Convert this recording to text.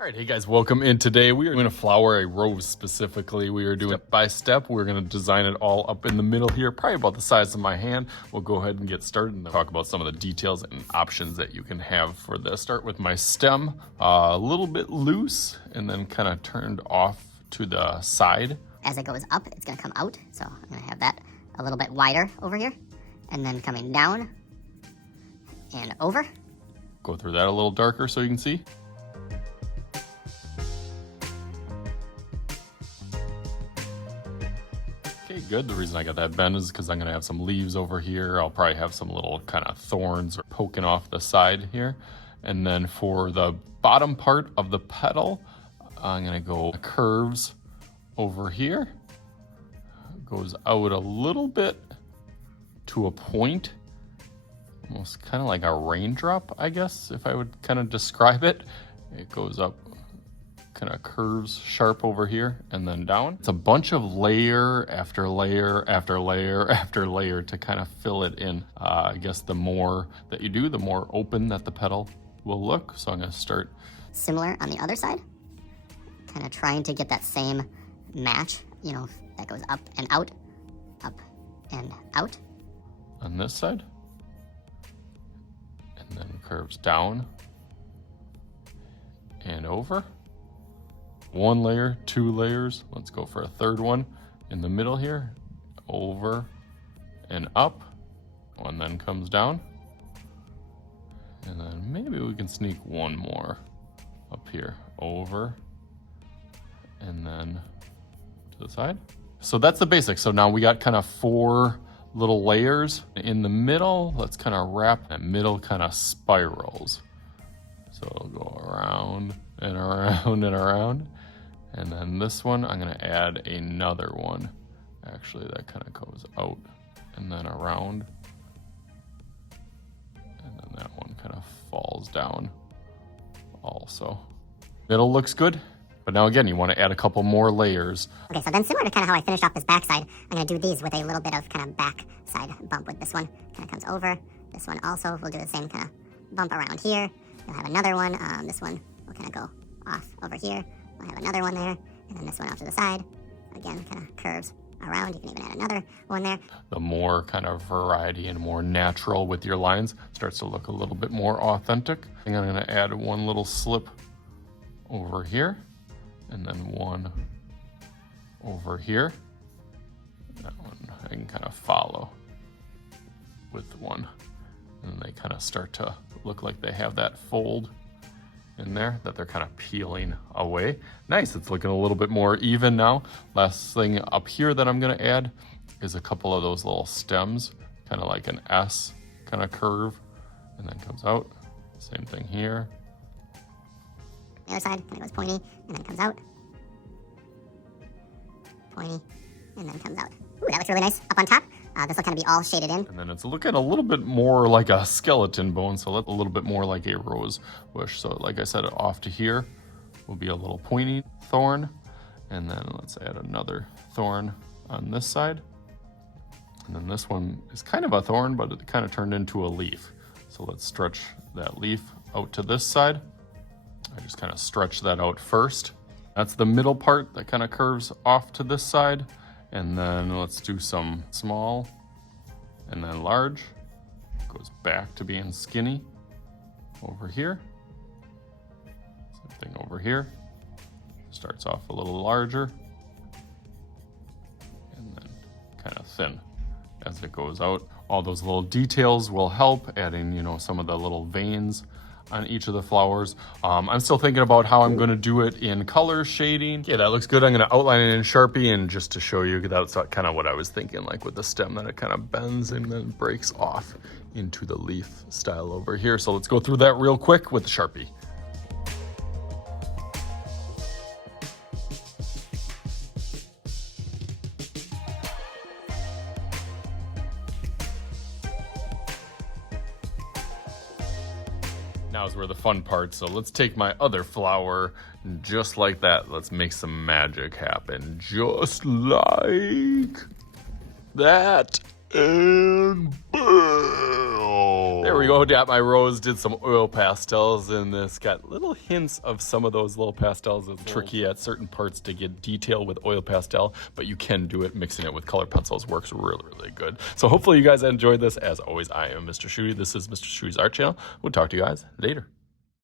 All right, hey guys, welcome in. Today we are going to flower a rose specifically. We are doing step by step. We're going to design it all up in the middle here, probably about the size of my hand. We'll go ahead and get started and talk about some of the details and options that you can have for this. Start with my stem, a little bit loose and then kind of turned off to the side. As it goes up, it's going to come out. So I'm going to have that a little bit wider over here and then coming down and over. Go through that a little darker so you can see. Okay, good. The reason I got that bend is because I'm going to have some leaves over here. I'll probably have some little kind of thorns poking off the side here. And then for the bottom part of the petal, I'm going to go curves over here. Goes out a little bit to a point, almost kind of like a raindrop, I guess, if I would kind of describe it. It goes up, kind of curves sharp over here and then down. It's a bunch of layer after layer after layer after layer to kind of fill it in. I guess the more that you do, the more open that the petal will look. So I'm going to start similar on the other side, kind of trying to get that same match, you know, that goes up and out on this side, and then curves down and over. One layer, two layers. Let's go for a third one in the middle here. Over and up. One then comes down. And then maybe we can sneak one more up here. Over and then to the side. So that's the basics. So now we got kind of 4 little layers in the middle. Let's kind of wrap that middle kind of spirals. So it'll go around and around and around. And then this one, I'm going to add another one. Actually, that kind of goes out and then around. And then that one kind of falls down also. Middle looks good. But now again, you want to add a couple more layers. Okay, so then similar to kind of how I finished off this back side, I'm going to do these with a little bit of kind of back side bump with this one. Kind of comes over. This one also, we'll do the same kind of bump around here. You'll have another one. This one will kind of go off over here. We'll have another one there, and then this one off to the side. Again, kind of curves around. You can even add another one there. The more kind of variety and more natural with your lines starts to look a little bit more authentic. I'm going to add one little slip over here, and then one over here. That one I can kind of follow with one. And they kind of start to look like they have that fold in there that they're kind of peeling away. Nice, it's looking a little bit more even now. Last thing up here that I'm going to add is a couple of those little stems, kind of like an S kind of curve, and then comes out. Same thing here. The other side kind of goes pointy and then comes out. Pointy and then comes out. Ooh, that looks really nice up on top. This will kind of be all shaded in. And then it's looking a little bit more like a skeleton bone, so a little bit more like a rose bush. So like I said, off to here will be a little pointy thorn. And then let's add another thorn on this side. And then this one is kind of a thorn, but it kind of turned into a leaf. So let's stretch that leaf out to this side. I just kind of stretch that out first. That's the middle part that kind of curves off to this side. And then let's do some small and then large. Goes back to being skinny over here. Same thing over here. Starts off a little larger and then kind of thin as it goes out. All those little details will help, adding, you know, some of the little veins on each of the flowers. I'm still thinking about how I'm going to do it in color shading. Yeah, that looks good. I'm going to outline it in Sharpie, and just to show you, that's kind of what I was thinking, like with the stem, that it kind of bends and then breaks off into the leaf style over here. So let's go through that real quick with the Sharpie. Now is where the fun part. So let's take my other flower, just like that. Let's make some magic happen, just like that. And boom! There we go. Got my rose, did some oil pastels, and this got little hints of some of those little pastels. It's tricky at certain parts to get detail with oil pastel, but you can do it. Mixing it with color pencils works really, really good. So hopefully you guys enjoyed this. As always, I am Mr. Shuey. This is Mr. Shuey's Art Channel. We'll talk to you guys later.